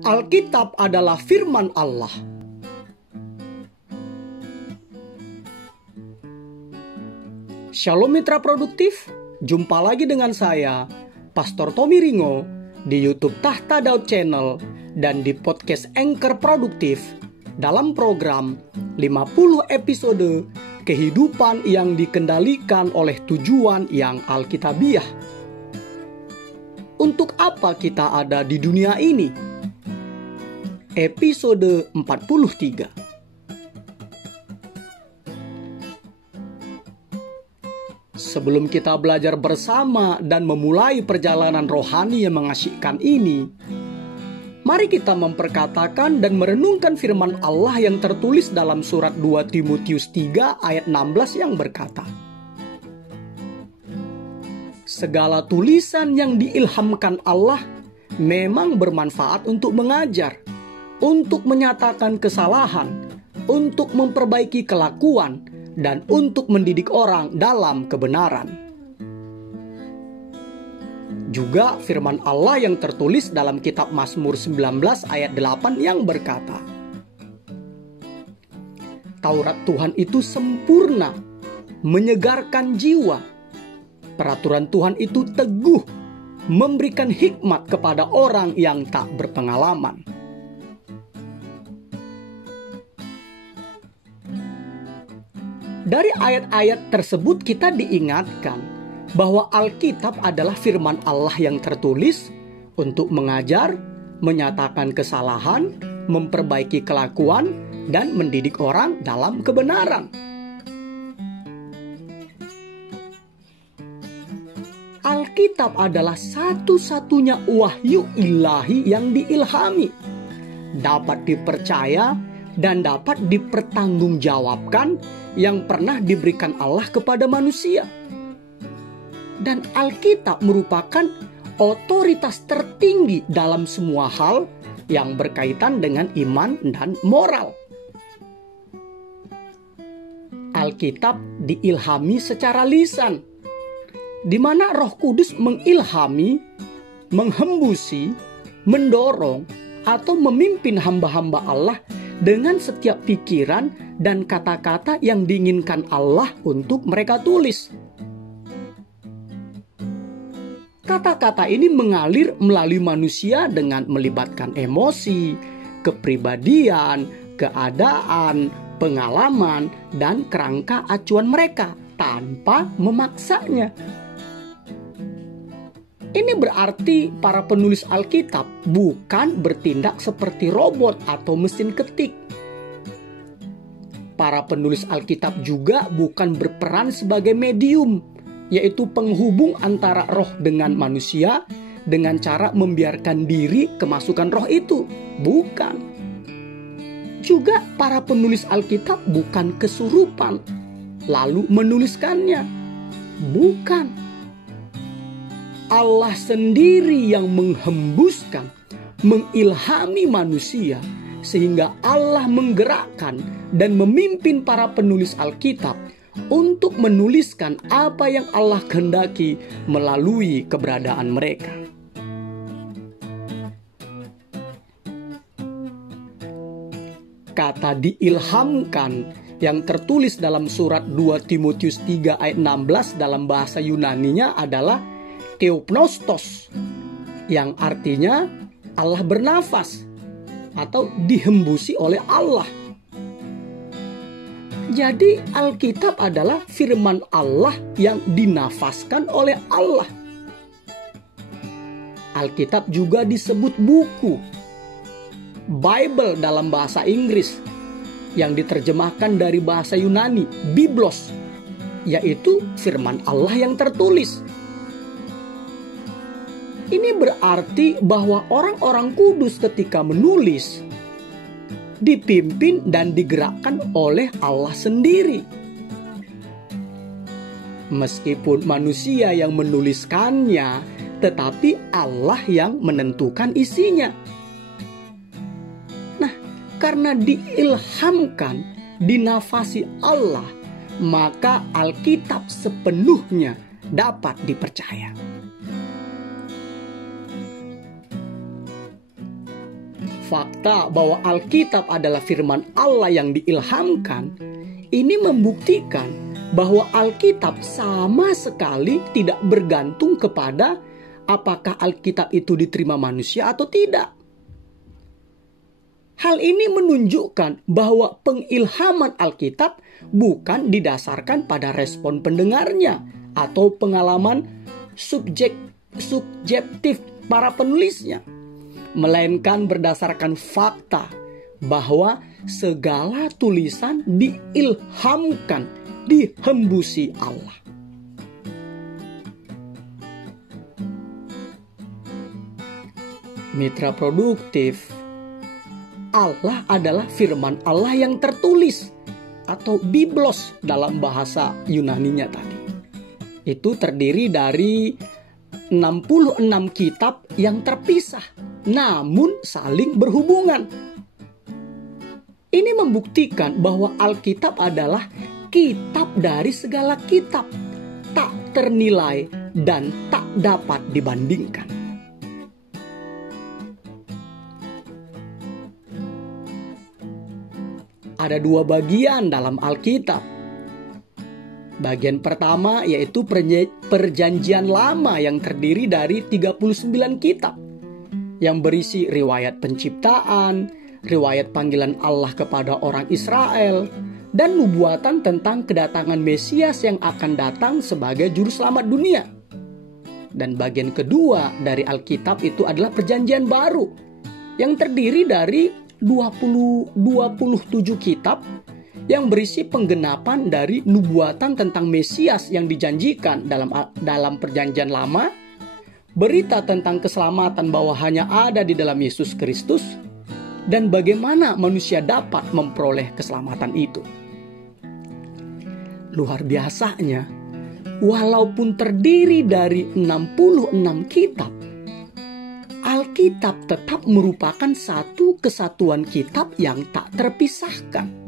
Alkitab adalah firman Allah. Shalom mitra produktif, jumpa lagi dengan saya, Pastor Tommy Ringo, di YouTube Tahta Daud Channel dan di podcast Anchor Produktif dalam program 50 episode kehidupan yang dikendalikan oleh tujuan yang alkitabiah. Untuk apa kita ada di dunia ini? Episode 43. Sebelum kita belajar bersama dan memulai perjalanan rohani yang mengasyikkan ini, mari kita memperkatakan dan merenungkan firman Allah yang tertulis dalam surat 2 Timotius 3 ayat 16 yang berkata, segala tulisan yang diilhamkan Allah memang bermanfaat untuk mengajar, untuk menyatakan kesalahan, untuk memperbaiki kelakuan, dan untuk mendidik orang dalam kebenaran. Juga firman Allah yang tertulis dalam kitab Mazmur 19 ayat 8 yang berkata, Taurat Tuhan itu sempurna, menyegarkan jiwa. Peraturan Tuhan itu teguh, memberikan hikmat kepada orang yang tak berpengalaman. Dari ayat-ayat tersebut kita diingatkan bahwa Alkitab adalah firman Allah yang tertulis untuk mengajar, menyatakan kesalahan, memperbaiki kelakuan, dan mendidik orang dalam kebenaran. Alkitab adalah satu-satunya wahyu ilahi yang diilhami, dapat dipercaya dan dapat dipertanggungjawabkan yang pernah diberikan Allah kepada manusia. Dan Alkitab merupakan otoritas tertinggi dalam semua hal yang berkaitan dengan iman dan moral. Alkitab diilhami secara lisan, di mana Roh Kudus mengilhami, menghembusi, mendorong, atau memimpin hamba-hamba Allah dengan setiap pikiran dan kata-kata yang diinginkan Allah untuk mereka tulis. Kata-kata ini mengalir melalui manusia dengan melibatkan emosi, kepribadian, keadaan, pengalaman, dan kerangka acuan mereka tanpa memaksanya. Ini berarti para penulis Alkitab bukan bertindak seperti robot atau mesin ketik. Para penulis Alkitab juga bukan berperan sebagai medium, yaitu penghubung antara roh dengan manusia dengan cara membiarkan diri kemasukan roh itu. Bukan. Juga para penulis Alkitab bukan kesurupan, lalu menuliskannya. Bukan. Allah sendiri yang menghembuskan, mengilhami manusia, sehingga Allah menggerakkan dan memimpin para penulis Alkitab untuk menuliskan apa yang Allah kehendaki melalui keberadaan mereka. Kata diilhamkan yang tertulis dalam surat 2 Timotius 3 ayat 16 dalam bahasa Yunaninya adalah theopnostos, yang artinya Allah bernafas atau dihembusi oleh Allah. Jadi Alkitab adalah firman Allah yang dinafaskan oleh Allah. Alkitab juga disebut buku, Bible dalam bahasa Inggris, yang diterjemahkan dari bahasa Yunani, Biblos, yaitu firman Allah yang tertulis. Ini berarti bahwa orang-orang kudus ketika menulis dipimpin dan digerakkan oleh Allah sendiri. Meskipun manusia yang menuliskannya, tetapi Allah yang menentukan isinya. Nah, karena diilhamkan, dinafasi Allah, maka Alkitab sepenuhnya dapat dipercaya. Fakta bahwa Alkitab adalah firman Allah yang diilhamkan, ini membuktikan bahwa Alkitab sama sekali tidak bergantung kepada apakah Alkitab itu diterima manusia atau tidak. Hal ini menunjukkan bahwa pengilhaman Alkitab bukan didasarkan pada respon pendengarnya atau pengalaman subjektif para penulisnya, melainkan berdasarkan fakta bahwa segala tulisan diilhamkan, dihembusi Allah. Mitra produktif, Allah adalah firman Allah yang tertulis atau Biblos dalam bahasa Yunaninya tadi. Itu terdiri dari 66 kitab yang terpisah namun saling berhubungan. Ini membuktikan bahwa Alkitab adalah kitab dari segala kitab, tak ternilai dan tak dapat dibandingkan. Ada dua bagian dalam Alkitab. Bagian pertama yaitu Perjanjian Lama yang terdiri dari 39 kitab yang berisi riwayat penciptaan, riwayat panggilan Allah kepada orang Israel, dan nubuatan tentang kedatangan Mesias yang akan datang sebagai juru selamat dunia. Dan bagian kedua dari Alkitab itu adalah Perjanjian Baru yang terdiri dari 27 kitab yang berisi penggenapan dari nubuatan tentang Mesias yang dijanjikan dalam Perjanjian Lama, berita tentang keselamatan bahwa hanya ada di dalam Yesus Kristus, dan bagaimana manusia dapat memperoleh keselamatan itu. Luar biasanya, walaupun terdiri dari 66 kitab, Alkitab tetap merupakan satu kesatuan kitab yang tak terpisahkan.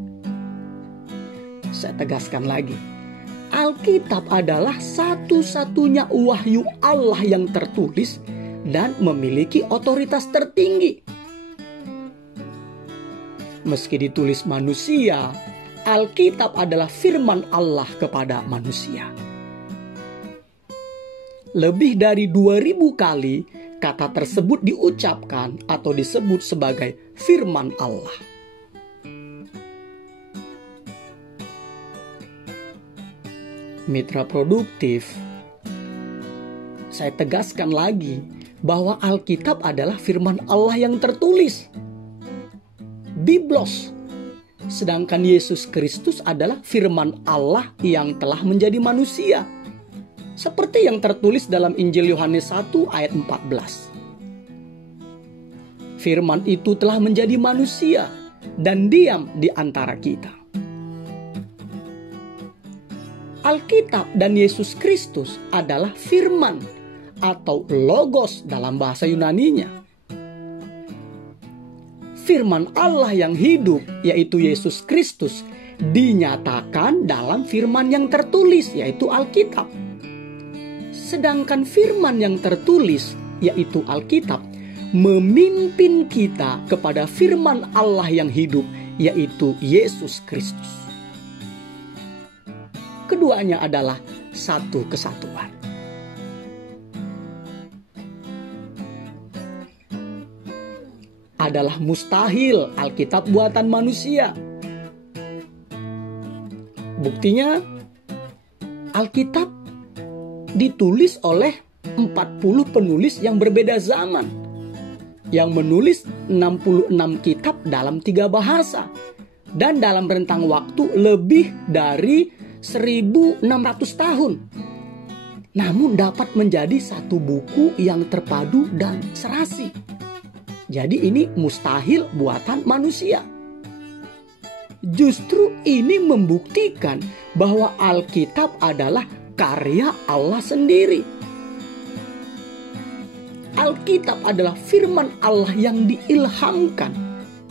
Saya tegaskan lagi, Alkitab adalah satu-satunya wahyu Allah yang tertulis dan memiliki otoritas tertinggi. Meski ditulis manusia, Alkitab adalah firman Allah kepada manusia. Lebih dari 2000 kali kata tersebut diucapkan atau disebut sebagai firman Allah. Mitra produktif, saya tegaskan lagi bahwa Alkitab adalah firman Allah yang tertulis, Biblos. Sedangkan Yesus Kristus adalah firman Allah yang telah menjadi manusia, seperti yang tertulis dalam Injil Yohanes 1 ayat 14. Firman itu telah menjadi manusia dan diam di antara kita. Alkitab dan Yesus Kristus adalah firman atau logos dalam bahasa Yunaninya. Firman Allah yang hidup, yaitu Yesus Kristus, dinyatakan dalam firman yang tertulis, yaitu Alkitab. Sedangkan firman yang tertulis, yaitu Alkitab, memimpin kita kepada firman Allah yang hidup, yaitu Yesus Kristus. Keduanya adalah satu kesatuan. Adalah mustahil Alkitab buatan manusia. Buktinya, Alkitab ditulis oleh 40 penulis yang berbeda zaman, yang menulis 66 kitab dalam 3 bahasa, dan dalam rentang waktu lebih dari 1600 tahun. Namun dapat menjadi satu buku yang terpadu dan serasi. Jadi ini mustahil buatan manusia. Justru ini membuktikan bahwa Alkitab adalah karya Allah sendiri. Alkitab adalah firman Allah yang diilhamkan,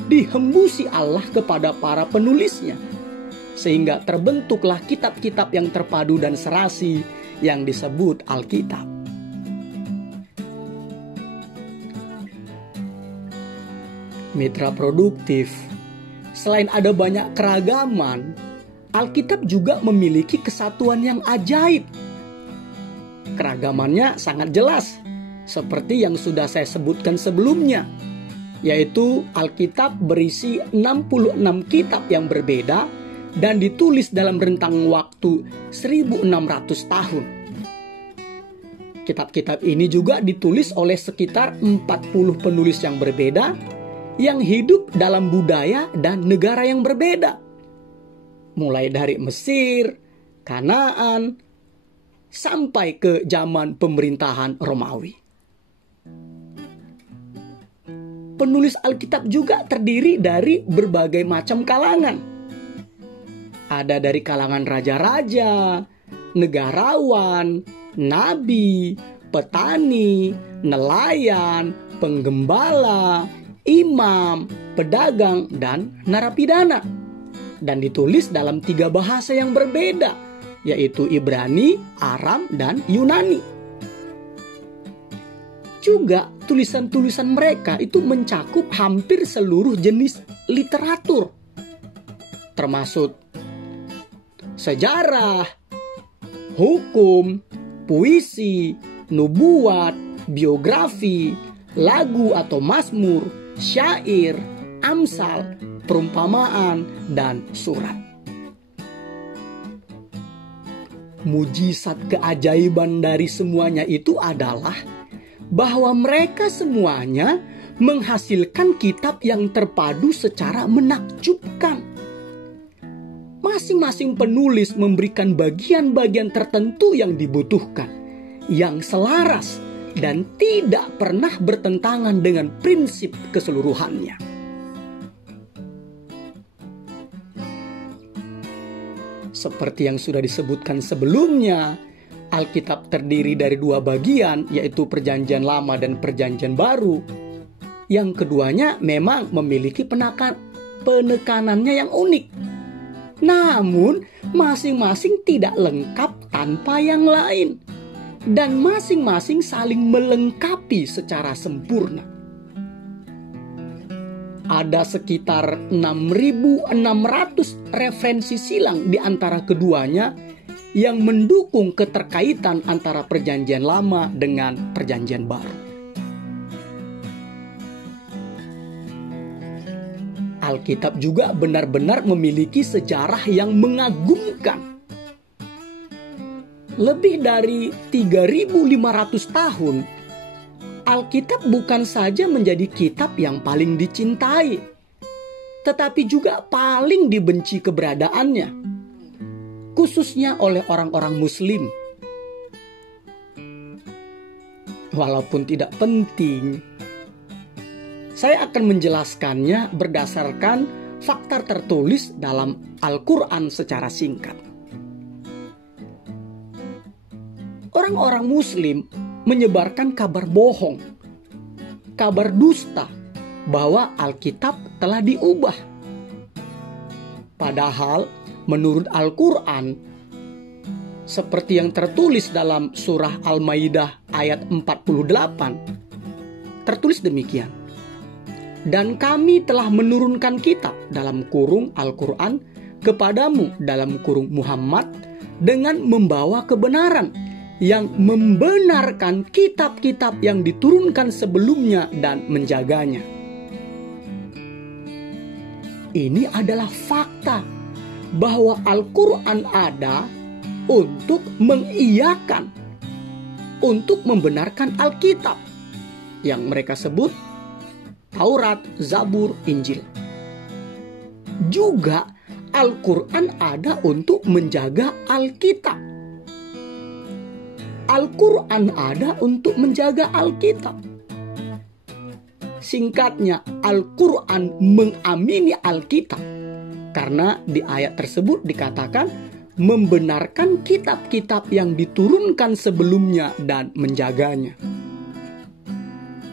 dihembusi Allah kepada para penulisnya, sehingga terbentuklah kitab-kitab yang terpadu dan serasi yang disebut Alkitab. Mitra produktif, selain ada banyak keragaman, Alkitab juga memiliki kesatuan yang ajaib. Keragamannya sangat jelas, seperti yang sudah saya sebutkan sebelumnya, yaitu Alkitab berisi 66 kitab yang berbeda dan ditulis dalam rentang waktu 1600 tahun. Kitab-kitab ini juga ditulis oleh sekitar 40 penulis yang berbeda yang hidup dalam budaya dan negara yang berbeda. Mulai dari Mesir, Kanaan, sampai ke zaman pemerintahan Romawi. Penulis Alkitab juga terdiri dari berbagai macam kalangan. Ada dari kalangan raja-raja, negarawan, nabi, petani, nelayan, penggembala, imam, pedagang, dan narapidana. Dan ditulis dalam 3 bahasa yang berbeda, yaitu Ibrani, Aram, dan Yunani. Juga tulisan-tulisan mereka itu mencakup hampir seluruh jenis literatur, termasuk sejarah, hukum, puisi, nubuat, biografi, lagu atau mazmur, syair, amsal, perumpamaan, dan surat. Mujizat keajaiban dari semuanya itu adalah bahwa mereka semuanya menghasilkan kitab yang terpadu secara menakjubkan. Masing-masing penulis memberikan bagian-bagian tertentu yang dibutuhkan, yang selaras dan tidak pernah bertentangan dengan prinsip keseluruhannya. Seperti yang sudah disebutkan sebelumnya, Alkitab terdiri dari 2 bagian, yaitu Perjanjian Lama dan Perjanjian Baru. Yang keduanya memang memiliki penekanannya yang unik. Namun, masing-masing tidak lengkap tanpa yang lain. Dan masing-masing saling melengkapi secara sempurna. Ada sekitar 6.600 referensi silang di antara keduanya yang mendukung keterkaitan antara Perjanjian Lama dengan Perjanjian Baru. Alkitab juga benar-benar memiliki sejarah yang mengagumkan. Lebih dari 3.500 tahun, Alkitab bukan saja menjadi kitab yang paling dicintai, tetapi juga paling dibenci keberadaannya, khususnya oleh orang-orang Muslim. Walaupun tidak penting, saya akan menjelaskannya berdasarkan fakta tertulis dalam Al-Quran secara singkat. Orang-orang Muslim menyebarkan kabar bohong, kabar dusta bahwa Alkitab telah diubah. Padahal menurut Al-Quran, seperti yang tertulis dalam surah Al-Maidah ayat 48, tertulis demikian. Dan kami telah menurunkan kitab dalam kurung Al-Quran kepadamu dalam kurung Muhammad dengan membawa kebenaran yang membenarkan kitab-kitab yang diturunkan sebelumnya dan menjaganya. Ini adalah fakta bahwa Al-Quran ada untuk mengiyakan, untuk membenarkan Alkitab yang mereka sebut Taurat, Zabur, Injil. Juga Al-Quran ada untuk menjaga Alkitab. Al-Quran ada untuk menjaga Alkitab. Singkatnya, Al-Quran mengamini Alkitab karena di ayat tersebut dikatakan membenarkan kitab-kitab yang diturunkan sebelumnya dan menjaganya.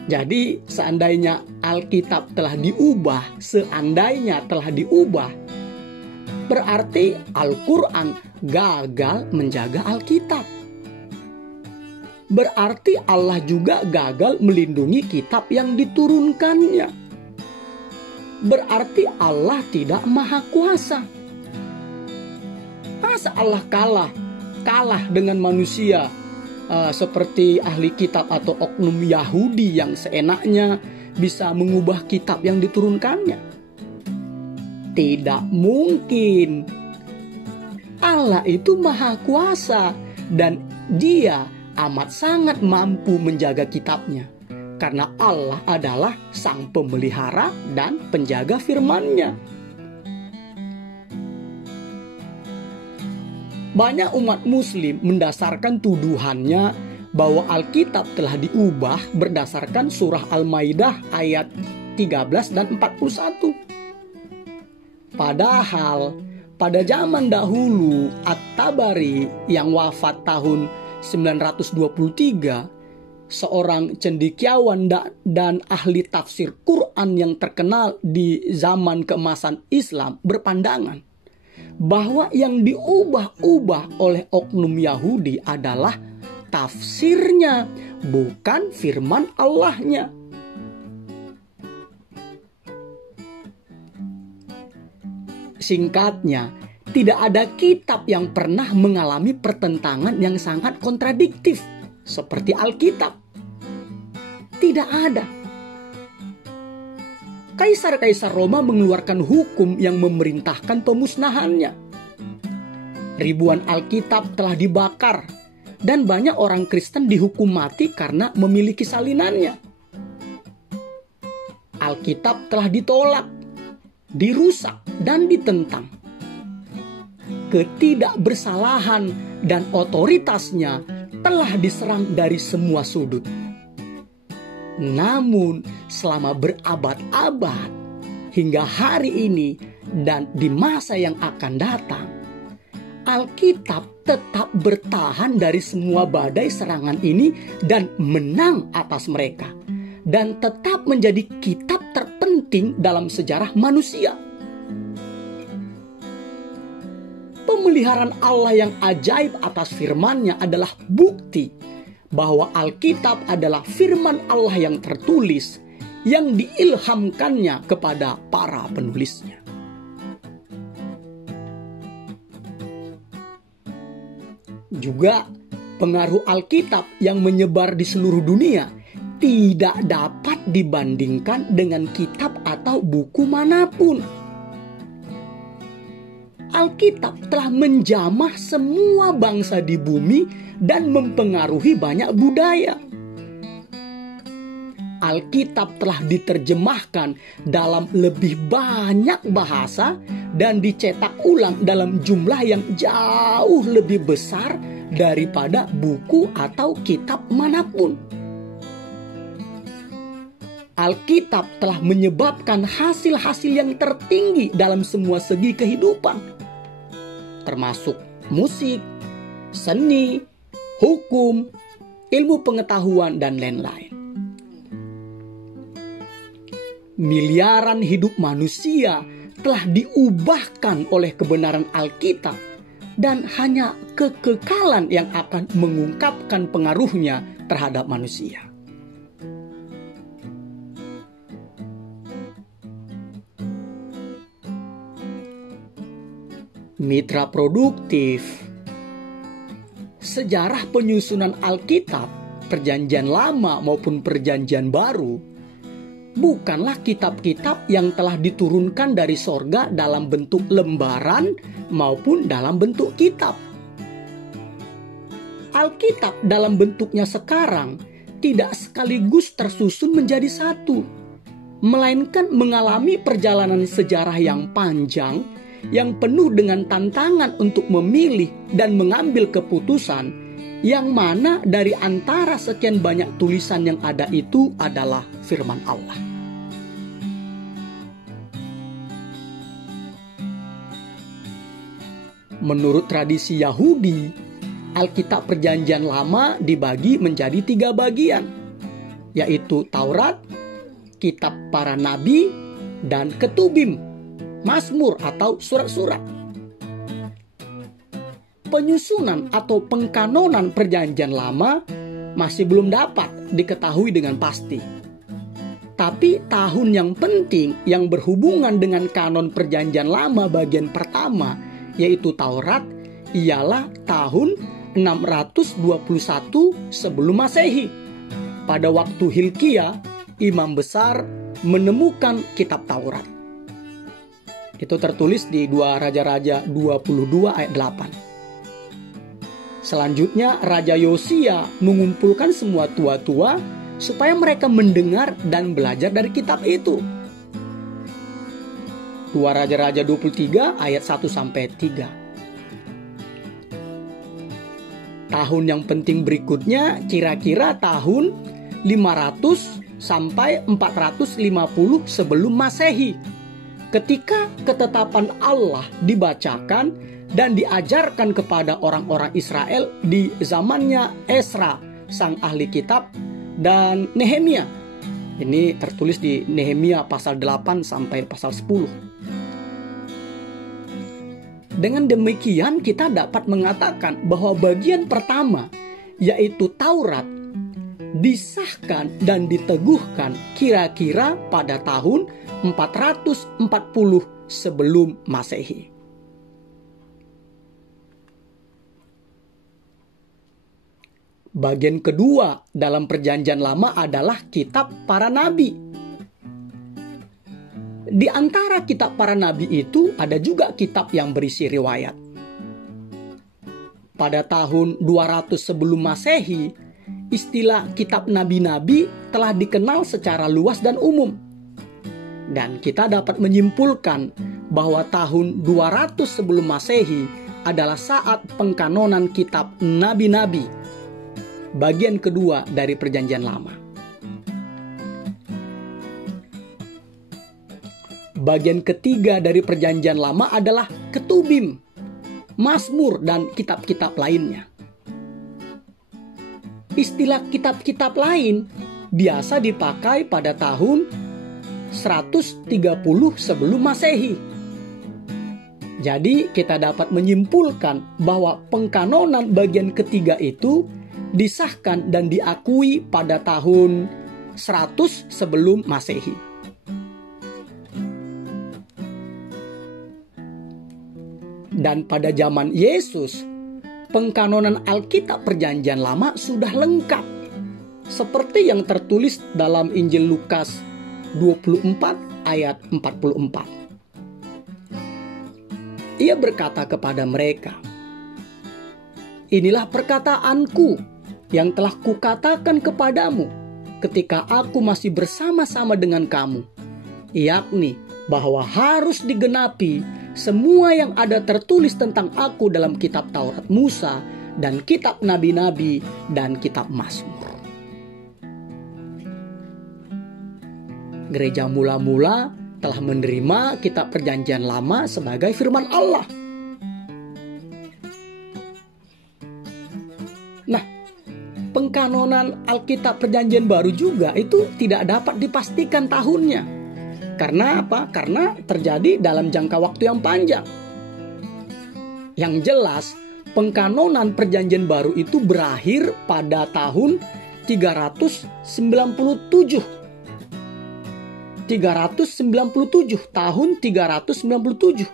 Jadi, seandainya Alkitab telah diubah, berarti Al-Quran gagal menjaga Alkitab. Berarti Allah juga gagal melindungi kitab yang diturunkannya. berarti Allah tidak maha kuasa. Masa Allah kalah dengan manusia seperti ahli kitab atau oknum Yahudi yang seenaknya bisa mengubah kitab yang diturunkannya? Tidak mungkin. Allah itu maha kuasa dan Dia amat sangat mampu menjaga kitabnya, karena Allah adalah sang pemelihara dan penjaga firman-Nya. Banyak umat muslim mendasarkan tuduhannya bahwa Alkitab telah diubah berdasarkan surah Al-Maidah ayat 13 dan 41. Padahal pada zaman dahulu At-Tabari yang wafat tahun 923, seorang cendekiawan dan ahli tafsir Quran yang terkenal di zaman keemasan Islam, berpandangan bahwa yang diubah-ubah oleh oknum Yahudi adalah tafsirnya, bukan firman Allahnya. Singkatnya, tidak ada kitab yang pernah mengalami pertentangan yang sangat kontradiktif seperti Alkitab. Tidak ada. Kaisar-kaisar Roma mengeluarkan hukum yang memerintahkan pemusnahannya. Ribuan Alkitab telah dibakar dan banyak orang Kristen dihukum mati karena memiliki salinannya. Alkitab telah ditolak, dirusak, dan ditentang. Ketidakbersalahan dan otoritasnya telah diserang dari semua sudut. Namun selama berabad-abad hingga hari ini dan di masa yang akan datang, Alkitab tetap bertahan dari semua badai serangan ini dan menang atas mereka, dan tetap menjadi kitab terpenting dalam sejarah manusia. Pemeliharaan Allah yang ajaib atas firman-Nya adalah bukti bahwa Alkitab adalah firman Allah yang tertulis, yang diilhamkannya kepada para penulisnya. Juga pengaruh Alkitab yang menyebar di seluruh dunia tidak dapat dibandingkan dengan kitab atau buku manapun. Alkitab telah menjamah semua bangsa di bumi dan mempengaruhi banyak budaya. Alkitab telah diterjemahkan dalam lebih banyak bahasa dan dicetak ulang dalam jumlah yang jauh lebih besar daripada buku atau kitab manapun. Alkitab telah menyebabkan hasil-hasil yang tertinggi dalam semua segi kehidupan, termasuk musik, seni, hukum, ilmu pengetahuan, dan lain-lain. Miliaran hidup manusia telah diubahkan oleh kebenaran Alkitab, dan hanya kekekalan yang akan mengungkapkan pengaruhnya terhadap manusia. Mitra produktif. Sejarah penyusunan Alkitab, Perjanjian Lama maupun Perjanjian Baru, bukanlah kitab-kitab yang telah diturunkan dari sorga dalam bentuk lembaran maupun dalam bentuk kitab. Alkitab dalam bentuknya sekarang tidak sekaligus tersusun menjadi satu, melainkan mengalami perjalanan sejarah yang panjang, yang penuh dengan tantangan untuk memilih dan mengambil keputusan, yang mana dari antara sekian banyak tulisan yang ada itu adalah firman Allah. Menurut tradisi Yahudi, Alkitab Perjanjian Lama dibagi menjadi 3 bagian, yaitu Taurat, Kitab Para Nabi, dan Ketubim, Mazmur atau surat-surat. Penyusunan atau pengkanonan Perjanjian Lama masih belum dapat diketahui dengan pasti. Tapi tahun yang penting yang berhubungan dengan kanon Perjanjian Lama bagian pertama, yaitu Taurat, ialah tahun 621 sebelum Masehi. Pada waktu Hilkia, imam besar, menemukan kitab Taurat. Itu tertulis di 2 Raja-Raja 22 ayat 8. Selanjutnya Raja Yosia mengumpulkan semua tua-tua supaya mereka mendengar dan belajar dari kitab itu. 2 Raja-Raja 23 ayat 1-3. Tahun yang penting berikutnya kira-kira tahun 500 sampai 450 sebelum Masehi. Ketika ketetapan Allah dibacakan dan diajarkan kepada orang-orang Israel di zamannya Esra, sang ahli kitab, dan Nehemia. Ini tertulis di Nehemia pasal 8 sampai pasal 10. Dengan demikian kita dapat mengatakan bahwa bagian pertama, yaitu Taurat, disahkan dan diteguhkan kira-kira pada tahun 440 sebelum Masehi. Bagian kedua dalam Perjanjian Lama adalah kitab para nabi. Di antara kitab para nabi itu ada juga kitab yang berisi riwayat. Pada tahun 200 sebelum Masehi, istilah kitab nabi-nabi telah dikenal secara luas dan umum. Dan kita dapat menyimpulkan bahwa tahun 200 sebelum Masehi adalah saat pengkanonan kitab nabi-nabi, bagian kedua dari Perjanjian Lama. Bagian ketiga dari Perjanjian Lama adalah Ketubim, Mazmur, dan kitab-kitab lainnya. Istilah kitab-kitab lain biasa dipakai pada tahun 130 sebelum Masehi. Jadi kita dapat menyimpulkan bahwa pengkanonan bagian ketiga itu disahkan dan diakui pada tahun 100 sebelum Masehi. Dan pada zaman Yesus, pengkanonan Alkitab Perjanjian Lama sudah lengkap, seperti yang tertulis dalam Injil Lukas 24 ayat 44. Ia berkata kepada mereka, "Inilah perkataanku yang telah kukatakan kepadamu ketika aku masih bersama-sama dengan kamu, yakni bahwa harus digenapi semua yang ada tertulis tentang aku dalam kitab Taurat Musa dan kitab nabi-nabi dan kitab Mazmur." Gereja mula-mula telah menerima kitab Perjanjian Lama sebagai firman Allah. Nah, pengkanonan Alkitab Perjanjian Baru juga itu tidak dapat dipastikan tahunnya. Karena apa? Karena terjadi dalam jangka waktu yang panjang. Yang jelas, pengkanonan Perjanjian Baru itu berakhir pada tahun 397. Tahun 397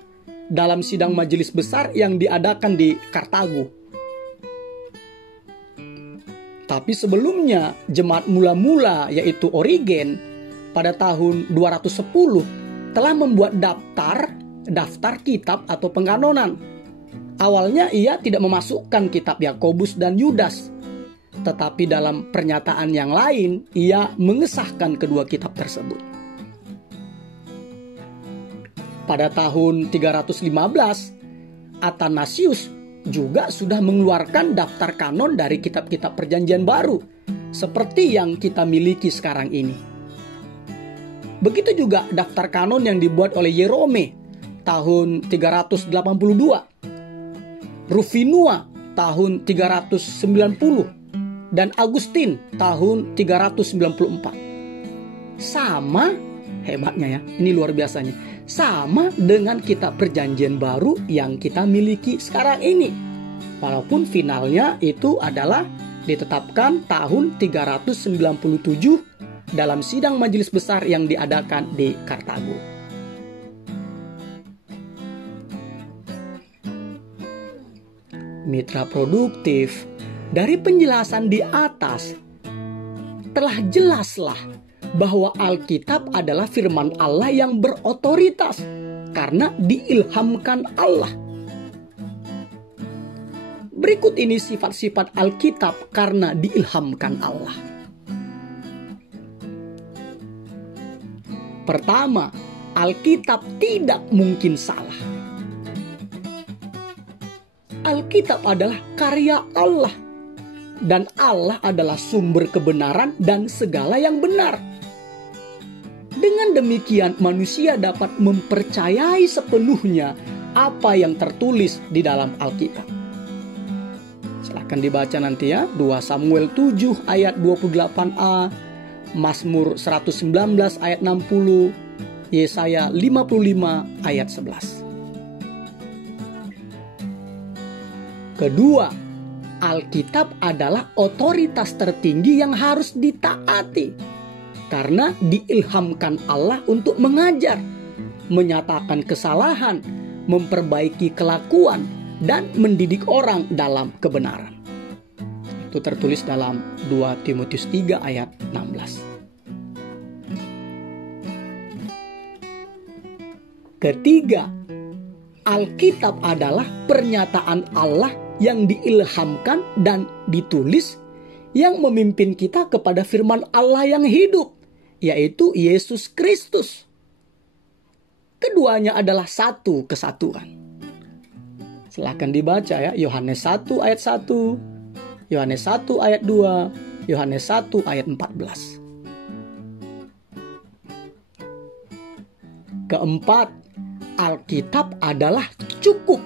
dalam sidang majelis besar yang diadakan di Kartago. Tapi sebelumnya, jemaat mula-mula yaitu Origen pada tahun 210 telah membuat daftar kitab atau pengkanonan. Awalnya ia tidak memasukkan kitab Yakobus dan Yudas, tetapi dalam pernyataan yang lain ia mengesahkan kedua kitab tersebut. Pada tahun 315, Athanasius juga sudah mengeluarkan daftar kanon dari kitab-kitab Perjanjian Baru, seperti yang kita miliki sekarang ini. Begitu juga daftar kanon yang dibuat oleh Yerome tahun 382, Rufinua tahun 390, dan Agustin tahun 394. Sama hebatnya ya, ini luar biasanya. Sama dengan kitab Perjanjian Baru yang kita miliki sekarang ini. Walaupun finalnya itu adalah ditetapkan tahun 397 dalam sidang majelis besar yang diadakan di Kartago. Mitra produktif, dari penjelasan di atas telah jelaslah bahwa Alkitab adalah firman Allah yang berotoritas karena diilhamkan Allah. Berikut ini sifat-sifat Alkitab karena diilhamkan Allah. Pertama, Alkitab tidak mungkin salah. Alkitab adalah karya Allah, dan Allah adalah sumber kebenaran dan segala yang benar. Dengan demikian, manusia dapat mempercayai sepenuhnya apa yang tertulis di dalam Alkitab. Silahkan dibaca nanti ya, 2 Samuel 7 ayat 28a, Mazmur 119 ayat 60, Yesaya 55 ayat 11. Kedua, Alkitab adalah otoritas tertinggi yang harus ditaati karena diilhamkan Allah untuk mengajar, menyatakan kesalahan, memperbaiki kelakuan, dan mendidik orang dalam kebenaran. Itu tertulis dalam 2 Timotius 3 ayat 16. Ketiga, Alkitab adalah pernyataan Allah yang diilhamkan dan ditulis yang memimpin kita kepada firman Allah yang hidup, yaitu Yesus Kristus. Keduanya adalah satu kesatuan. Silahkan dibaca ya, Yohanes 1 ayat 1, Yohanes 1 ayat 2, Yohanes 1 ayat 14. Keempat, Alkitab adalah cukup.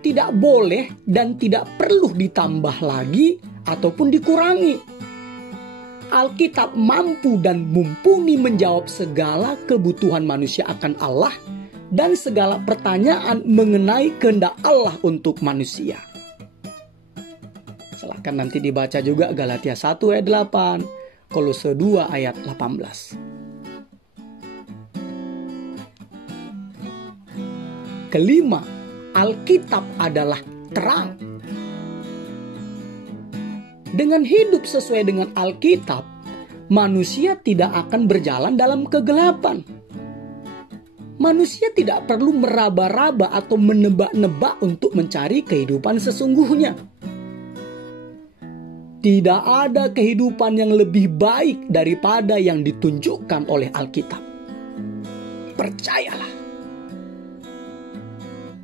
Tidak boleh dan tidak perlu ditambah lagi ataupun dikurangi. Alkitab mampu dan mumpuni menjawab segala kebutuhan manusia akan Allah dan segala pertanyaan mengenai kehendak Allah untuk manusia. Silahkan nanti dibaca juga Galatia 1 ayat 8, Kolose 2 ayat 18. Kelima, Alkitab adalah terang. Dengan hidup sesuai dengan Alkitab, manusia tidak akan berjalan dalam kegelapan. Manusia tidak perlu meraba-raba atau menebak-nebak untuk mencari kehidupan sesungguhnya. Tidak ada kehidupan yang lebih baik daripada yang ditunjukkan oleh Alkitab. Percayalah.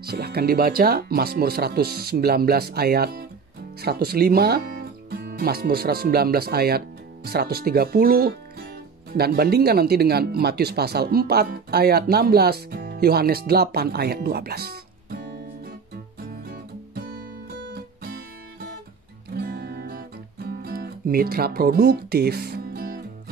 Silahkan dibaca Mazmur 119 ayat 105, Mazmur 119 ayat 130, dan bandingkan nanti dengan Matius pasal 4 ayat 16, Yohanes 8 ayat 12. Mitra produktif,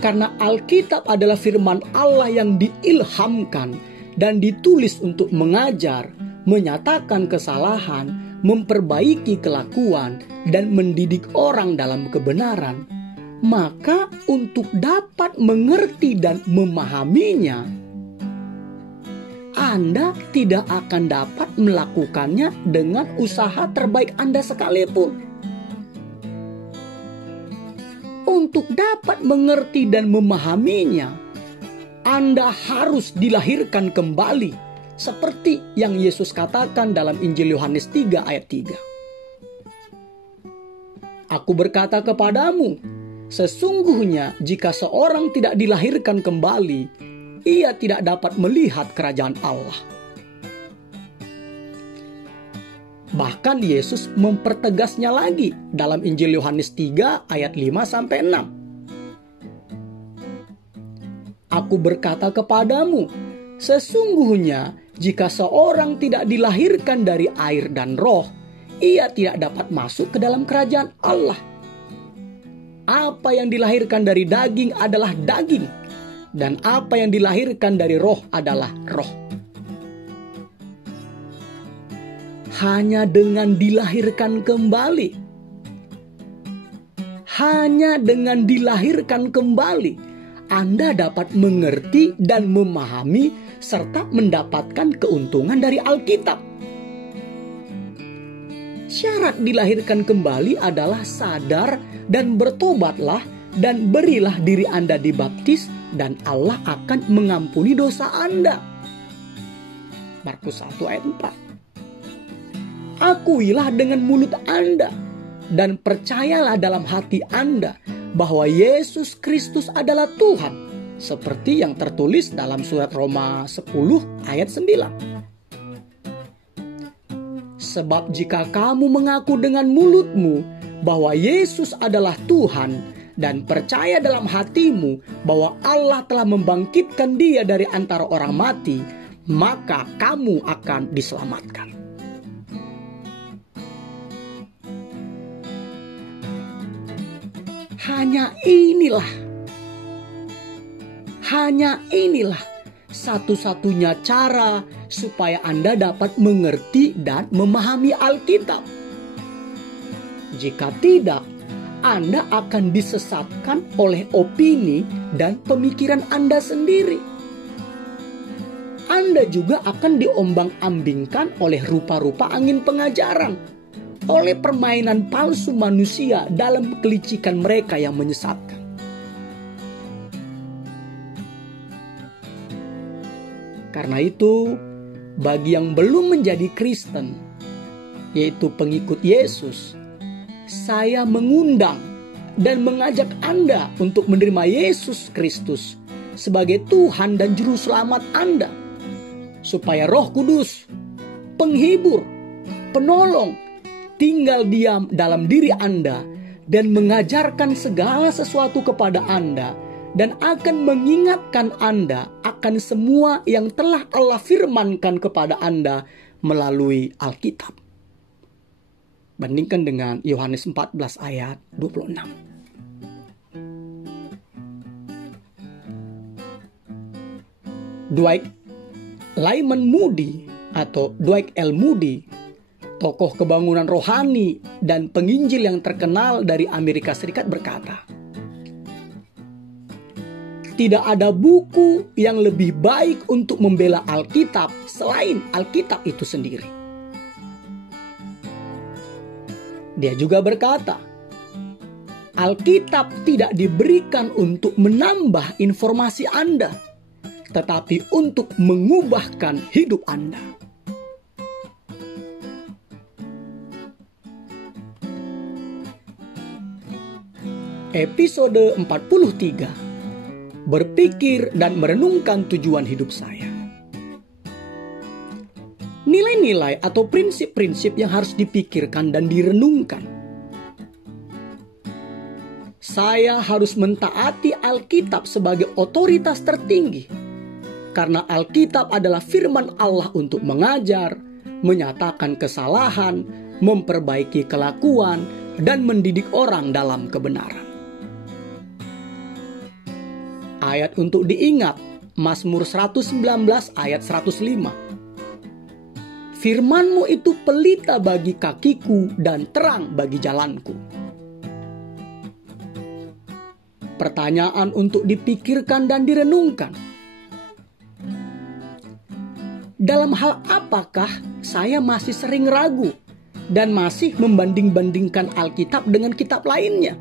karena Alkitab adalah firman Allah yang diilhamkan dan ditulis untuk mengajar, menyatakan kesalahan, memperbaiki kelakuan, dan mendidik orang dalam kebenaran, maka untuk dapat mengerti dan memahaminya, Anda tidak akan dapat melakukannya dengan usaha terbaik Anda sekalipun. Untuk dapat mengerti dan memahaminya, Anda harus dilahirkan kembali, seperti yang Yesus katakan dalam Injil Yohanes 3 ayat 3. Aku berkata kepadamu, sesungguhnya jika seorang tidak dilahirkan kembali, ia tidak dapat melihat kerajaan Allah. Bahkan Yesus mempertegasnya lagi dalam Injil Yohanes 3 ayat 5-6. Aku berkata kepadamu, sesungguhnya jika seorang tidak dilahirkan dari air dan roh, ia tidak dapat masuk ke dalam kerajaan Allah. Apa yang dilahirkan dari daging adalah daging, dan apa yang dilahirkan dari roh adalah roh. Hanya dengan dilahirkan kembali, Hanya dengan dilahirkan kembali, Anda dapat mengerti dan memahami serta mendapatkan keuntungan dari Alkitab. Syarat dilahirkan kembali adalah sadar dan bertobatlah dan berilah diri Anda dibaptis dan Allah akan mengampuni dosa Anda. Markus 1 ayat 4. Akuilah dengan mulut Anda dan percayalah dalam hati Anda bahwa Yesus Kristus adalah Tuhan, seperti yang tertulis dalam surat Roma 10 ayat 9. Sebab jika kamu mengaku dengan mulutmu bahwa Yesus adalah Tuhan dan percaya dalam hatimu bahwa Allah telah membangkitkan Dia dari antara orang mati, maka kamu akan diselamatkan. Hanya inilah satu-satunya cara supaya Anda dapat mengerti dan memahami Alkitab. Jika tidak, Anda akan disesatkan oleh opini dan pemikiran Anda sendiri. Anda juga akan diombang-ambingkan oleh rupa-rupa angin pengajaran, oleh permainan palsu manusia dalam kelicikan mereka yang menyesatkan. Karena itu, bagi yang belum menjadi Kristen, yaitu pengikut Yesus, saya mengundang dan mengajak Anda untuk menerima Yesus Kristus sebagai Tuhan dan Juru Selamat Anda, supaya Roh Kudus, penghibur, penolong, tinggal diam dalam diri Anda dan mengajarkan segala sesuatu kepada Anda dan akan mengingatkan Anda akan semua yang telah Allah firmankan kepada Anda melalui Alkitab. Bandingkan dengan Yohanes 14 ayat 26. Dwight Lyman Moody atau Dwight L. Moody, tokoh kebangunan rohani dan penginjil yang terkenal dari Amerika Serikat, berkata, tidak ada buku yang lebih baik untuk membela Alkitab selain Alkitab itu sendiri. Dia juga berkata, Alkitab tidak diberikan untuk menambah informasi Anda, tetapi untuk mengubahkan hidup Anda. Episode 43. Berpikir dan merenungkan tujuan hidup saya. Nilai-nilai atau prinsip-prinsip yang harus dipikirkan dan direnungkan. Saya harus mentaati Alkitab sebagai otoritas tertinggi, karena Alkitab adalah firman Allah untuk mengajar, menyatakan kesalahan, memperbaiki kelakuan, dan mendidik orang dalam kebenaran. Ayat untuk diingat, Mazmur 119 ayat 105. Firman-Mu itu pelita bagi kakiku dan terang bagi jalanku. Pertanyaan untuk dipikirkan dan direnungkan. Dalam hal apakah saya masih sering ragu dan masih membanding-bandingkan Alkitab dengan kitab lainnya?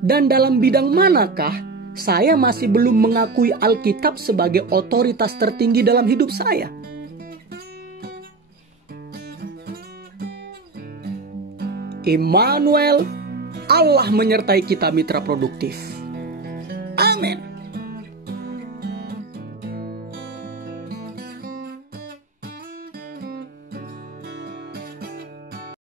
Dan dalam bidang manakah saya masih belum mengakui Alkitab sebagai otoritas tertinggi dalam hidup saya? Immanuel, Allah menyertai kita mitra produktif. Amin.